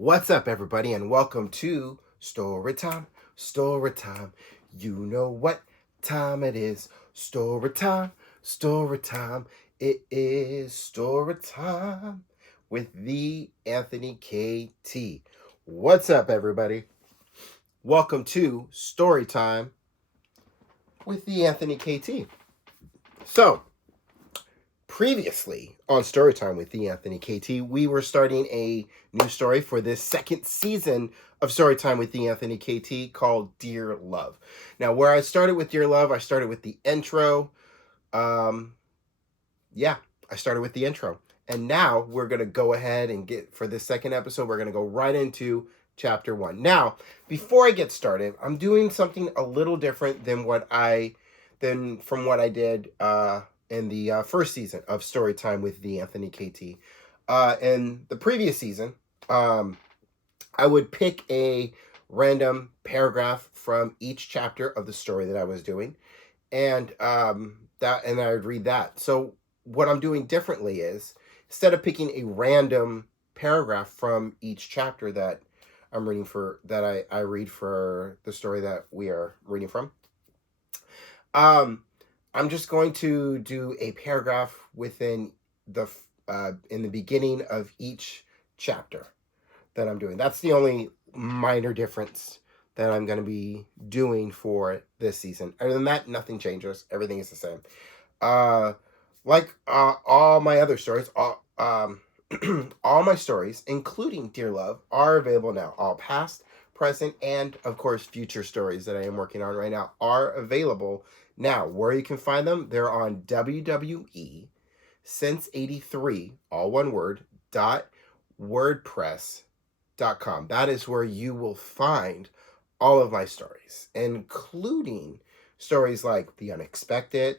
What's up, everybody, and welcome to Story Time. Story Time. You know what time it is. Story Time. Story Time. It is Story Time with the Anthony KT. What's up, everybody? Welcome to Story Time with the Anthony KT. So, previously on Storytime with the Anthony KT, we were starting a new story for this second season of Storytime with the Anthony KT called Dear Love. Now, where I started with Dear Love, I started with the intro. I started with the intro. And now we're going to go ahead and for this second episode, we're going to go right into chapter 1. Now, before I get started, I'm doing something a little different than from what I did in the first season of Storytime with the Anthony KT. In the previous season, I would pick a random paragraph from each chapter of the story that I was doing, and I would read that. So what I'm doing differently is, instead of picking a random paragraph from each chapter that I'm reading I read for the story that we are reading from, I'm just going to do a paragraph within in the beginning of each chapter that I'm doing. That's the only minor difference that I'm going to be doing for this season. Other than that, nothing changes. Everything is the same. Like all my other stories, all my stories, including Dear Love, are available now. All past, present, and of course future stories that I am working on right now are available now. Where you can find them, they're on WWE Since 83, all one word, .wordpress.com. That is where you will find all of my stories, including stories like The Unexpected,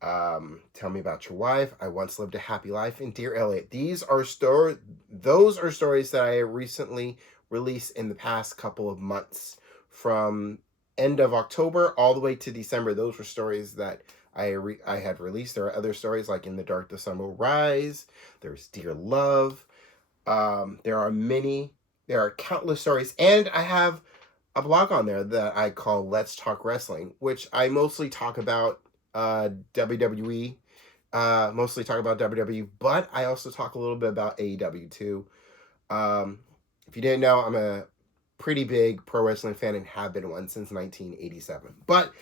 Tell Me About Your Wife, I Once Lived a Happy Life, and Dear Elliot. Those are stories that I recently released in the past couple of months. From end of October all the way to December, those were stories that I had released. There are other stories like In the Dark the Sun Will Rise. There's Dear Love. There are countless stories, and I have a blog on there that I call Let's Talk Wrestling, which I mostly talk about WWE, but I also talk a little bit about AEW too. If you didn't know, I'm a pretty big pro wrestling fan and have been one since 1987. But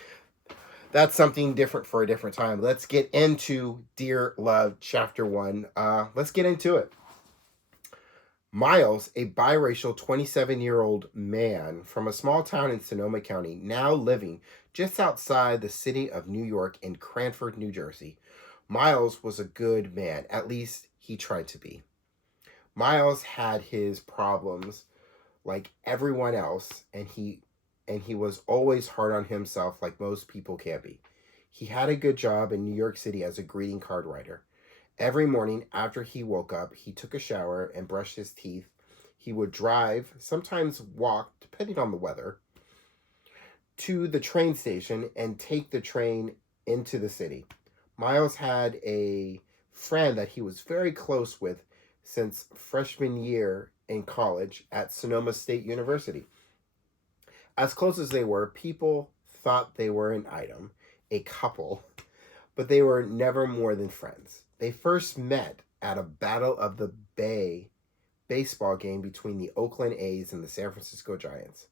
that's something different for a different time. Let's get into Dear Love, Chapter 1. Let's get into it. Miles, a biracial 27-year-old man from a small town in Sonoma County, now living just outside the city of New York in Cranford, New Jersey. Miles was a good man, at least he tried to be. Miles had his problems like everyone else, and he was always hard on himself like most people can be. He had a good job in New York City as a greeting card writer. Every morning after he woke up, he took a shower and brushed his teeth. He would drive, sometimes walk, depending on the weather, to the train station and take the train into the city. Miles had a friend that he was very close with since freshman year in college at Sonoma State University. As close as they were, people thought they were an item, a couple, but they were never more than friends. They first met at a Battle of the Bay baseball game between the Oakland A's and the San Francisco Giants.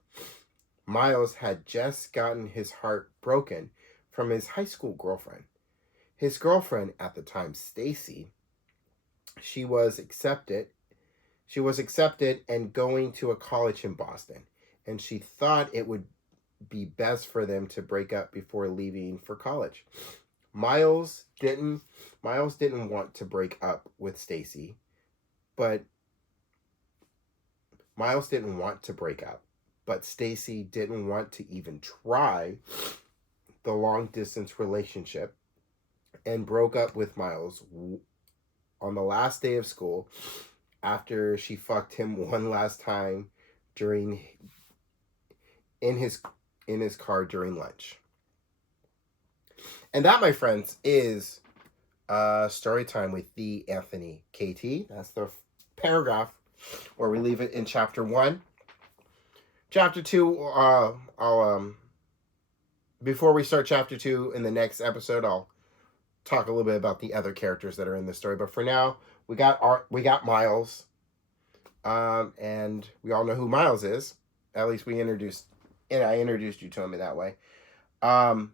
Miles had just gotten his heart broken from his high school girlfriend. His girlfriend at the time, Stacy, she was accepted and going to a college in Boston, and she thought it would be best for them to break up before leaving for college. Miles didn't want to break up with Stacy, but Stacy didn't want to even try the long distance relationship and broke up with Miles on the last day of school after she fucked him one last time in his car during lunch. And that, my friends, is story time with the Anthony KT. That's the paragraph where we leave it in chapter 1. Chapter 2, I'll before we start chapter 2 in the next episode, I'll talk a little bit about the other characters that are in the story. But for now, we got Miles, and we all know who Miles is. At least I introduced you to him in that way. So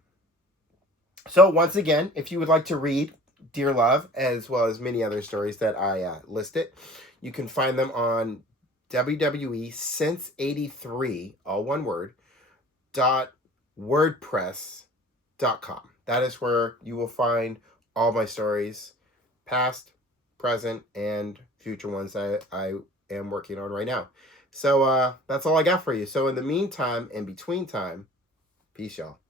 once again, if you would like to read Dear Love, as well as many other stories that I listed, you can find them on WWE Since 83, all one word, .wordpress.com. That is where you will find all my stories, past, present, and future ones that I am working on right now. So that's all I got for you. So in the meantime, in between time, peace, y'all.